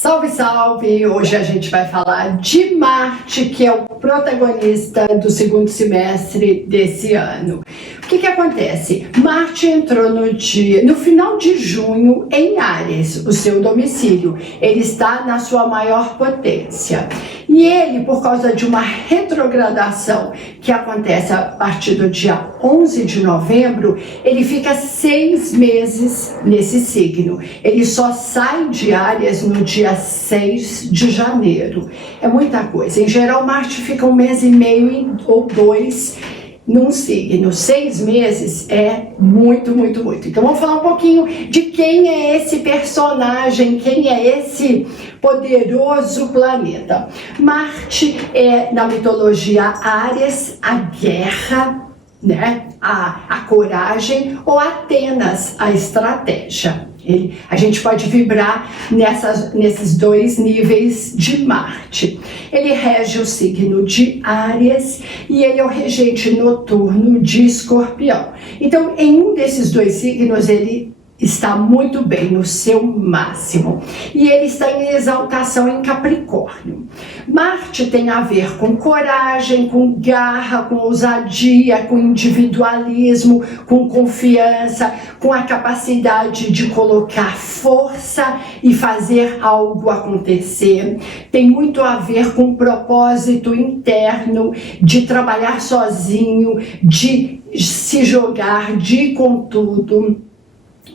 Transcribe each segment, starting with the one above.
Salve, salve! Hoje a gente vai falar de Marte, que é o protagonista do segundo semestre desse ano. O que acontece? Marte entrou no final de junho em Áries, o seu domicílio. Ele está na sua maior potência. E ele, por causa de uma retrogradação que acontece a partir do dia 11 de novembro, ele fica 6 meses nesse signo. Ele só sai de Áries no dia 6 de janeiro. É muita coisa. Em geral, Marte fica 1 mês e meio ou 2 num signo. 6 meses é muito, muito, muito. Então vamos falar um pouquinho de quem é esse personagem, quem é esse poderoso planeta. Marte é, na mitologia Áries, a guerra, né? A coragem, ou Atenas, a estratégia. A gente pode vibrar nesses dois níveis de Marte. Ele rege o signo de Áries e ele é o regente noturno de Escorpião. Então, em um desses dois signos, ele está muito bem, no seu máximo. E ele está em exaltação em Capricórnio. Marte tem a ver com coragem, com garra, com ousadia, com individualismo, com confiança, com a capacidade de colocar força e fazer algo acontecer. Tem muito a ver com o propósito interno de trabalhar sozinho, de se jogar, de ir com tudo.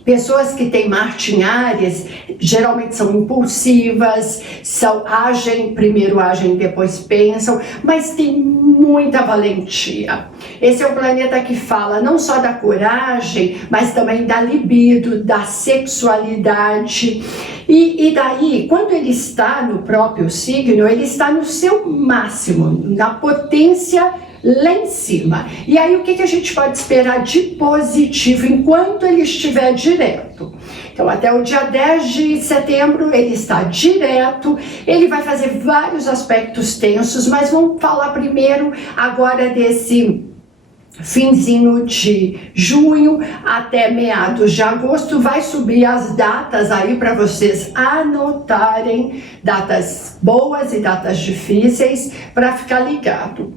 Pessoas que têm Marte em Áries geralmente são impulsivas, primeiro agem, depois pensam, mas tem muita valentia. Esse é um planeta que fala não só da coragem, mas também da libido, da sexualidade. E daí, quando ele está no próprio signo, ele está no seu máximo, na potência lá em cima. E aí o que a gente pode esperar de positivo enquanto ele estiver direto? Então até o dia 10 de setembro ele está direto, ele vai fazer vários aspectos tensos, mas vamos falar primeiro agora desse finzinho de junho até meados de agosto. Vai subir as datas aí para vocês anotarem, datas boas e datas difíceis, para ficar ligado.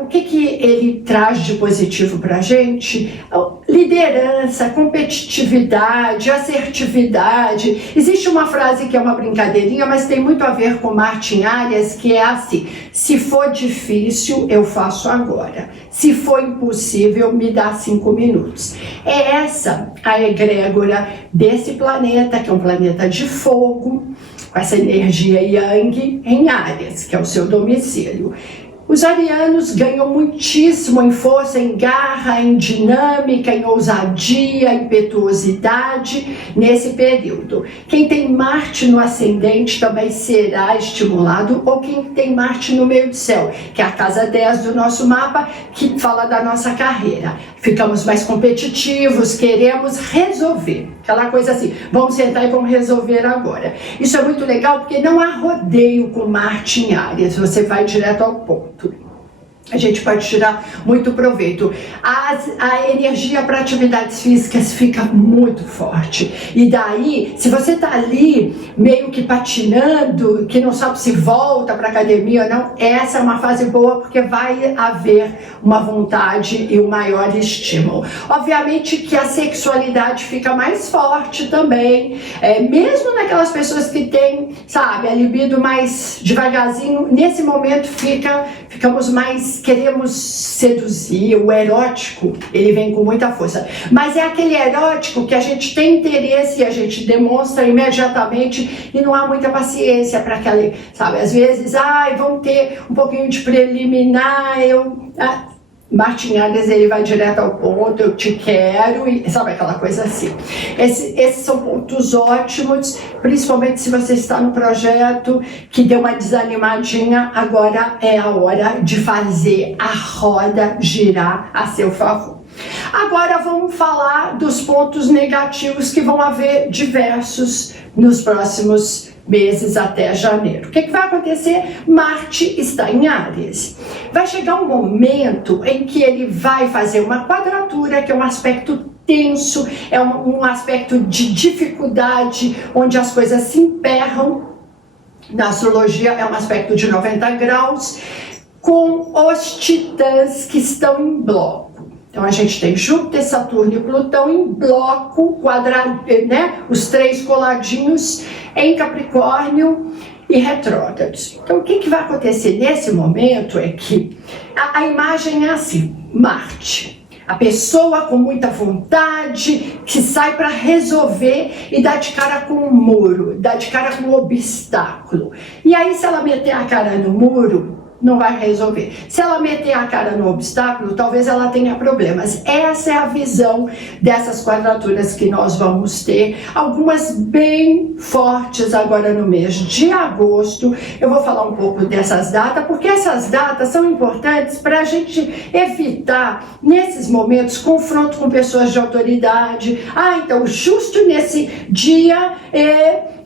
O que ele traz de positivo para a gente? Liderança, competitividade, assertividade. Existe uma frase que é uma brincadeirinha, mas tem muito a ver com Marte em Áries, que é assim: se for difícil, eu faço agora. Se for impossível, me dá 5 minutos. É essa a egrégora desse planeta, que é um planeta de fogo, com essa energia Yang em Áries, que é o seu domicílio. Os arianos ganham muitíssimo em força, em garra, em dinâmica, em ousadia, em impetuosidade nesse período. Quem tem Marte no ascendente também será estimulado, ou quem tem Marte no meio do céu, que é a casa 10 do nosso mapa, que fala da nossa carreira. Ficamos mais competitivos, queremos resolver. Aquela coisa assim, vamos sentar e vamos resolver agora. Isso é muito legal porque não há rodeio com Marte em Áries, você vai direto ao ponto. A gente pode tirar muito proveito. A energia para atividades físicas fica muito forte. E daí, se você está ali meio que patinando, que não sabe se volta para academia ou não, essa é uma fase boa porque vai haver uma vontade e um maior estímulo. Obviamente que a sexualidade fica mais forte também, mesmo naquelas pessoas que têm, sabe, a libido mais devagarzinho, nesse momento ficamos mais, queremos seduzir. O erótico, ele vem com muita força, mas é aquele erótico que a gente tem interesse e a gente demonstra imediatamente e não há muita paciência para aquele, sabe, às vezes, vamos ter um pouquinho de preliminar, Marte em Áries, ele vai direto ao ponto, eu te quero, e sabe aquela coisa assim. Esses são pontos ótimos, principalmente se você está no projeto que deu uma desanimadinha, agora é a hora de fazer a roda girar a seu favor. Agora vamos falar dos pontos negativos, que vão haver diversos nos próximos meses até janeiro. O que vai acontecer? Marte está em Áries. Vai chegar um momento em que ele vai fazer uma quadratura, que é um aspecto tenso, é um aspecto de dificuldade, onde as coisas se emperram. Na astrologia é um aspecto de 90 graus, com os titãs que estão em bloco. Então a gente tem Júpiter, Saturno e Plutão em bloco, quadrado, né? Os três coladinhos em Capricórnio e retrógrados. Então o que vai acontecer nesse momento é que a imagem é assim: Marte, a pessoa com muita vontade, que sai para resolver e dá de cara com um muro, dá de cara com um obstáculo. E aí, se ela meter a cara no muro, não vai resolver. Se ela meter a cara no obstáculo, talvez ela tenha problemas. Essa é a visão dessas quadraturas que nós vamos ter, algumas bem fortes agora no mês de agosto. Eu vou falar um pouco dessas datas, porque essas datas são importantes para a gente evitar, nesses momentos, confronto com pessoas de autoridade. Então, justo nesse dia,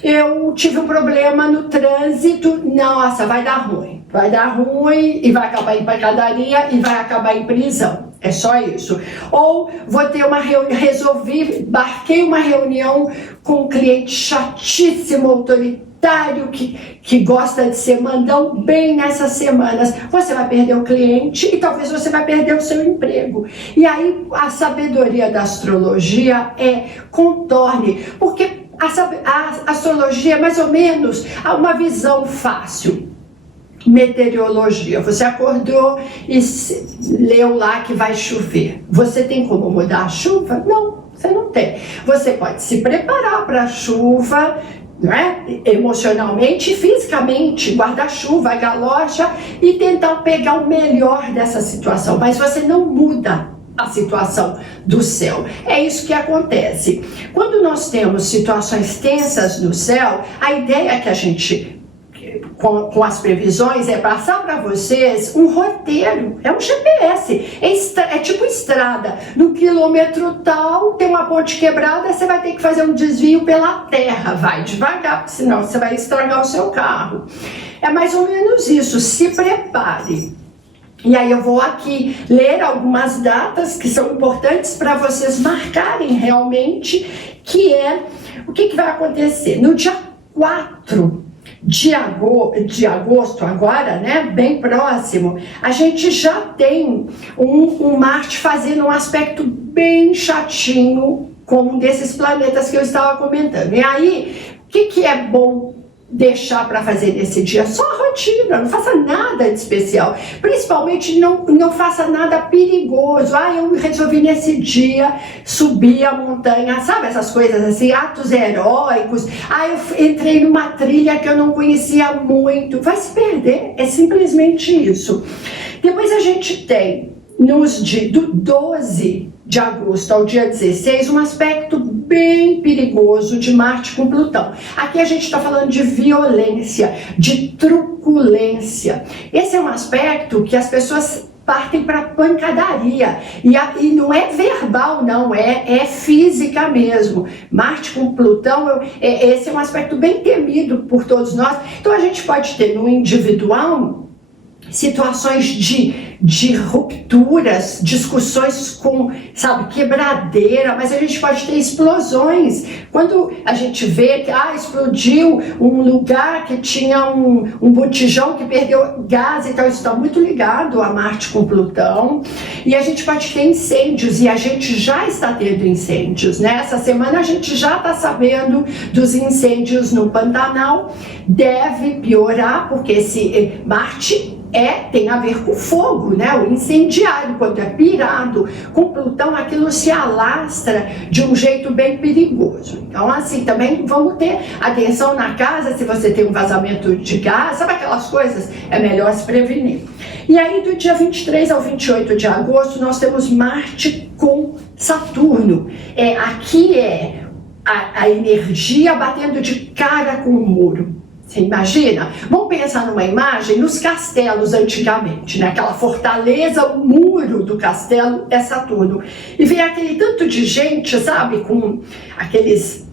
eu tive um problema no trânsito, nossa, vai dar ruim. Vai dar ruim e vai acabar em pancadaria e vai acabar em prisão. É só isso. Ou vou ter uma marquei uma reunião com um cliente chatíssimo, autoritário, que gosta de ser mandão bem nessas semanas. Você vai perder o cliente e talvez você vai perder o seu emprego. E aí a sabedoria da astrologia é contorne, porque a astrologia é mais ou menos uma visão fácil. Meteorologia, você acordou e leu lá que vai chover. Você tem como mudar a chuva? Não, você não tem. Você pode se preparar para a chuva, né? Emocionalmente e fisicamente, guarda-chuva, galocha, e tentar pegar o melhor dessa situação, mas você não muda a situação do céu. É isso que acontece. Quando nós temos situações tensas no céu, a ideia é que a gente, com as previsões, é passar para vocês um roteiro, é um GPS, é tipo estrada. No quilômetro tal, tem uma ponte quebrada, você vai ter que fazer um desvio pela terra. Vai devagar, porque senão você vai estragar o seu carro. É mais ou menos isso, se prepare. E aí eu vou aqui ler algumas datas que são importantes para vocês marcarem realmente, que é o que vai acontecer. No dia 4 de agosto agora, né, bem próximo, a gente já tem um Marte fazendo um aspecto bem chatinho com um desses planetas que eu estava comentando. E aí, o que é bom deixar para fazer nesse dia? Só a rotina, não faça nada de especial. Principalmente não faça nada perigoso. Eu resolvi nesse dia subir a montanha, sabe essas coisas assim, atos heróicos. Eu entrei numa trilha que eu não conhecia muito. Vai se perder, é simplesmente isso. Depois a gente tem, do 12 de agosto ao dia 16, um aspecto bem perigoso de Marte com Plutão. Aqui a gente está falando de violência, de truculência. Esse é um aspecto que as pessoas partem para pancadaria, e não é verbal não, é física mesmo. Marte com Plutão, esse é um aspecto bem temido por todos nós. Então a gente pode ter no individual situações de rupturas, discussões com, quebradeira, mas a gente pode ter explosões. Quando a gente vê que explodiu um lugar que tinha um botijão que perdeu gás e tal, isso está muito ligado a Marte com Plutão. E a gente pode ter incêndios, e a gente já está tendo incêndios, né? Essa semana a gente já está sabendo dos incêndios no Pantanal. Deve piorar, porque esse Marte tem a ver com fogo, né? O incendiário, quando é pirado com Plutão, aquilo se alastra de um jeito bem perigoso. Então, assim, também vamos ter atenção na casa, se você tem um vazamento de gás, sabe aquelas coisas? É melhor se prevenir. E aí, do dia 23 ao 28 de agosto, nós temos Marte com Saturno. Aqui é a energia batendo de cara com o muro. Você imagina? Vamos pensar numa imagem nos castelos antigamente, né? Aquela fortaleza, o muro do castelo é Saturno. E vem aquele tanto de gente, sabe? Com aqueles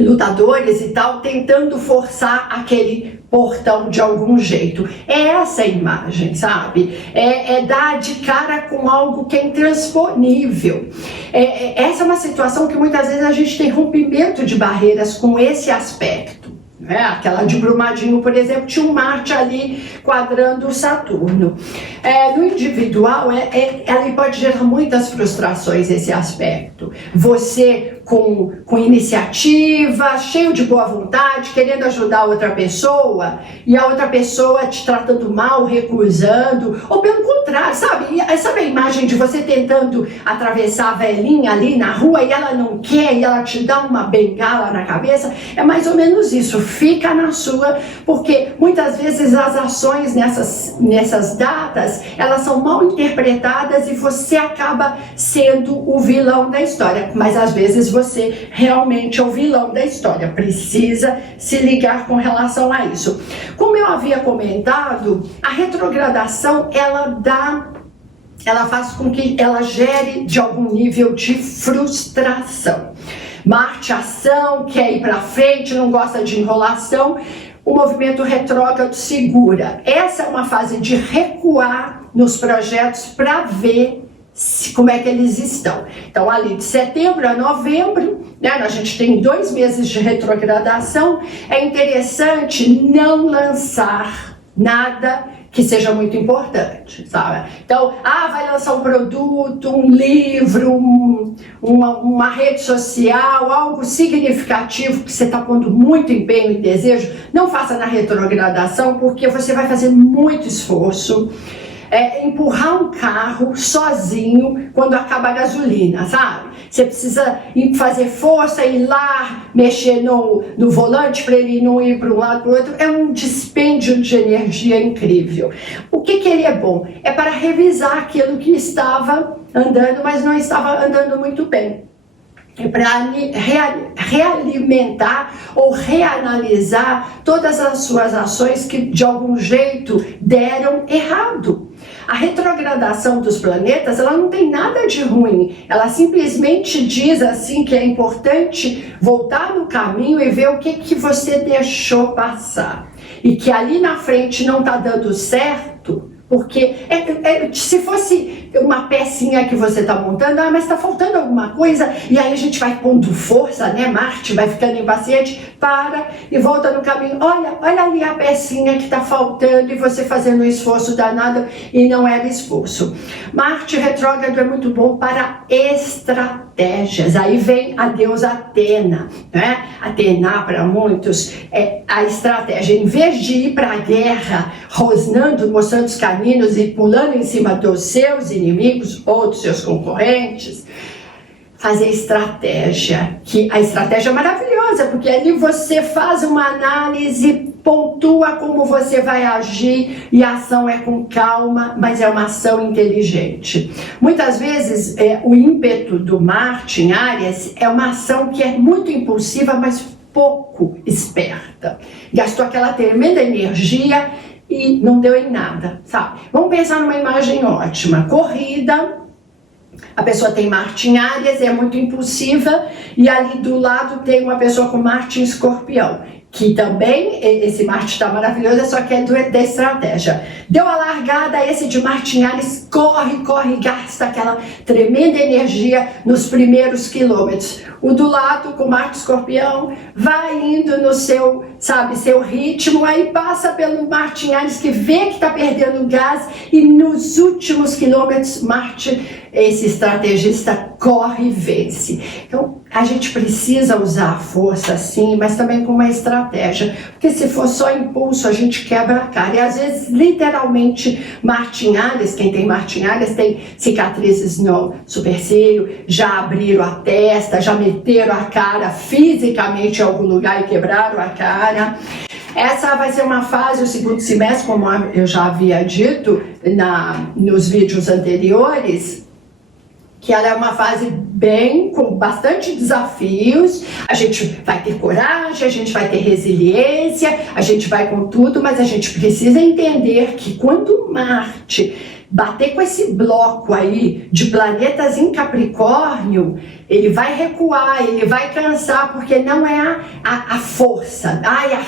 lutadores e tal, tentando forçar aquele portão de algum jeito. É essa a imagem, sabe? É dar de cara com algo que é intransponível. Essa é uma situação que muitas vezes a gente tem rompimento de barreiras com esse aspecto. Aquela de Brumadinho, por exemplo, tinha um Marte ali quadrando o Saturno. No individual, ela pode gerar muitas frustrações esse aspecto. Você com iniciativa, cheio de boa vontade, querendo ajudar outra pessoa, e a outra pessoa te tratando mal, recusando, ou pelo contrário, sabe a imagem de você tentando atravessar a velhinha ali na rua e ela não quer, e ela te dá uma bengala na cabeça? É mais ou menos isso. Fica na sua, porque muitas vezes as ações nessas datas, elas são mal interpretadas e você acaba sendo o vilão da história, mas às vezes você realmente é o vilão da história, precisa se ligar com relação a isso. Como eu havia comentado, a retrogradação, ela faz com que ela gere de algum nível de frustração. Marte, ação, quer ir para frente, não gosta de enrolação. O movimento retrógrado segura. Essa é uma fase de recuar nos projetos para ver como é que eles estão. Então, ali de setembro a novembro, a gente tem 2 meses de retrogradação. É interessante não lançar nada que seja muito importante, sabe? Então, vai lançar um produto, um livro, uma rede social, algo significativo que você está pondo muito empenho e desejo, não faça na retrogradação, porque você vai fazer muito esforço. Empurrar um carro sozinho quando acaba a gasolina, sabe? Você precisa fazer força, ir lá, mexer no volante para ele não ir para um lado para o outro. É um dispêndio de energia incrível. O que ele é bom? É para revisar aquilo que estava andando, mas não estava andando muito bem. É para realimentar ou reanalisar todas as suas ações que de algum jeito deram errado. A retrogradação dos planetas, ela não tem nada de ruim, ela simplesmente diz assim que é importante voltar no caminho e ver o que você deixou passar. E que ali na frente não está dando certo, porque se fosse uma pecinha que você está montando, mas está faltando alguma coisa, e aí a gente vai pondo força, né? Marte vai ficando impaciente, para e volta no caminho. Olha ali a pecinha que está faltando, e você fazendo um esforço danado e não era esforço. Marte retrógrado é muito bom para estratégias. Aí vem a deusa Atena, né? Atena, para muitos, é a estratégia. Em vez de ir para a guerra rosnando, mostrando os caninos e pulando em cima dos seus inimigos ou dos seus concorrentes, fazer estratégia. Que a estratégia é maravilhosa, porque ali você faz uma análise, pontua como você vai agir, e a ação é com calma, mas é uma ação inteligente. Muitas vezes o ímpeto do Marte em Áries é uma ação que é muito impulsiva, mas pouco esperta. Gastou aquela tremenda energia e não deu em nada, sabe? Vamos pensar numa imagem ótima. Corrida, a pessoa tem Marte em Áries, é muito impulsiva, e ali do lado tem uma pessoa com Marte em Escorpião, que também, esse Marte está maravilhoso, só que é da estratégia. Deu a largada, esse de Marte em Áries corre, gasta aquela tremenda energia nos primeiros quilômetros. O do lado, com Marte Escorpião, vai indo no seu ritmo, aí passa pelo Marte em Áries, que vê que está perdendo gás, e nos últimos quilômetros, Marte, esse estrategista, corre e vence. Então, a gente precisa usar a força, sim, mas também com uma estratégia, porque se for só impulso, a gente quebra a cara. E às vezes, literalmente, Marte em Áries, quem tem Marte em Áries tem cicatrizes no supercílio, já abriram a testa, já meteram a cara fisicamente em algum lugar e quebraram a cara. Essa vai ser uma fase, o segundo semestre, como eu já havia dito nos vídeos anteriores, que ela é uma fase com bastante desafios. A gente vai ter coragem, a gente vai ter resiliência, a gente vai com tudo, mas a gente precisa entender que quando Marte bater com esse bloco aí de planetas em Capricórnio, ele vai recuar, ele vai cansar, porque não é a força. Ai, a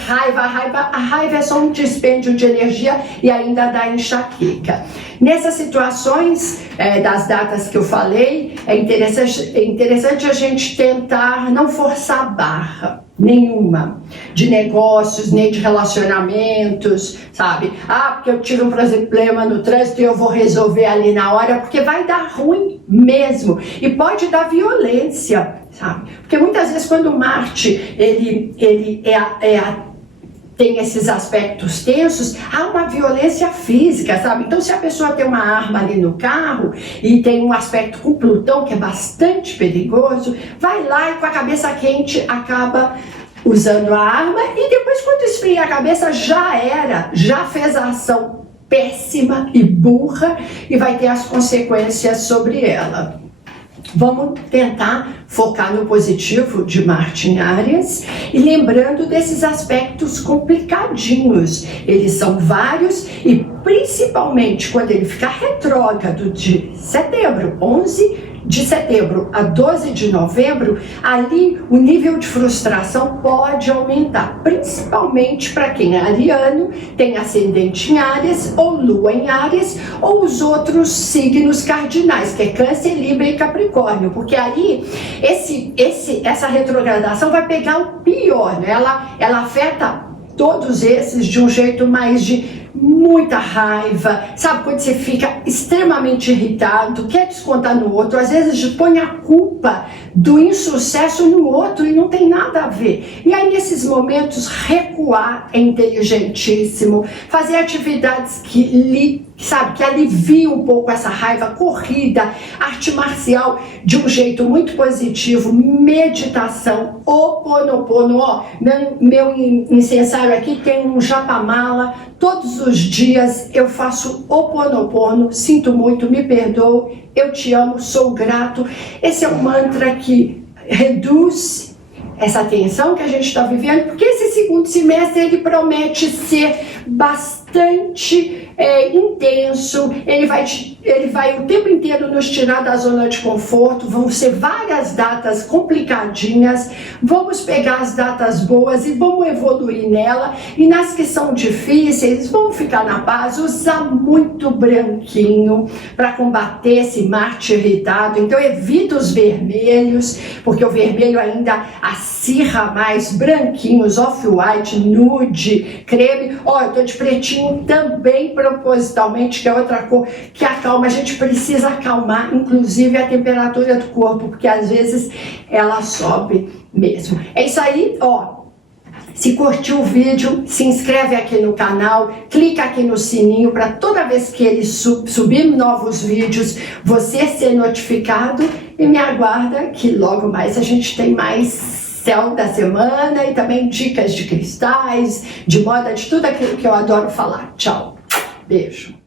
raiva é só um dispêndio de energia e ainda dá enxaqueca. Nessas situações das datas que eu falei, é interessante a gente tentar não forçar a barra nenhuma, de negócios, nem de relacionamentos, sabe? Porque eu tive um problema no trânsito e eu vou resolver ali na hora, porque vai dar ruim mesmo, e pode dar violência, sabe? Porque muitas vezes quando Marte, tem esses aspectos tensos, há uma violência física, sabe? Então, se a pessoa tem uma arma ali no carro e tem um aspecto com Plutão, que é bastante perigoso, vai lá e com a cabeça quente acaba usando a arma, e depois, quando esfria a cabeça, já fez a ação péssima e burra e vai ter as consequências sobre ela. Vamos tentar focar no positivo de Marte em Áries e lembrando desses aspectos complicadinhos. Eles são vários e principalmente quando ele ficar retrógrado de setembro, 11 de setembro a 12 de novembro, ali o nível de frustração pode aumentar, principalmente para quem é ariano, tem ascendente em Áries, ou lua em Áries, ou os outros signos cardinais, que é Câncer, Libra e Capricórnio, porque aí essa retrogradação vai pegar o pior, né? Ela afeta todos esses de um jeito mais de muita raiva, sabe, quando você fica extremamente irritado, quer descontar no outro, às vezes põe a culpa do insucesso no outro e não tem nada a ver. E aí nesses momentos recuar é inteligentíssimo, fazer atividades que alivia um pouco essa raiva, corrida, arte marcial de um jeito muito positivo, meditação, Ho'oponopono. Meu incensário aqui tem um japamala, todos os dias eu faço Ho'oponopono, sinto muito, me perdoo, eu te amo, sou grato. Esse é um mantra que reduz essa tensão que a gente está vivendo, porque esse segundo semestre ele promete ser bastante intenso, ele vai o tempo inteiro nos tirar da zona de conforto, vão ser várias datas complicadinhas, vamos pegar as datas boas e vamos evoluir nela, e nas que são difíceis, vamos ficar na paz, usar muito branquinho para combater esse Marte irritado, então evita os vermelhos, porque o vermelho ainda acirra mais, branquinhos, off-white, nude, creme, eu tô de pretinho também propositalmente, que é outra cor que acalma, a gente precisa acalmar, inclusive a temperatura do corpo, porque às vezes ela sobe mesmo. É isso aí, se curtiu o vídeo, se inscreve aqui no canal, clica aqui no sininho para toda vez que ele subir novos vídeos, você ser notificado, e me aguarda que logo mais a gente tem mais céu da semana e também dicas de cristais, de moda, de tudo aquilo que eu adoro falar. Tchau, beijo.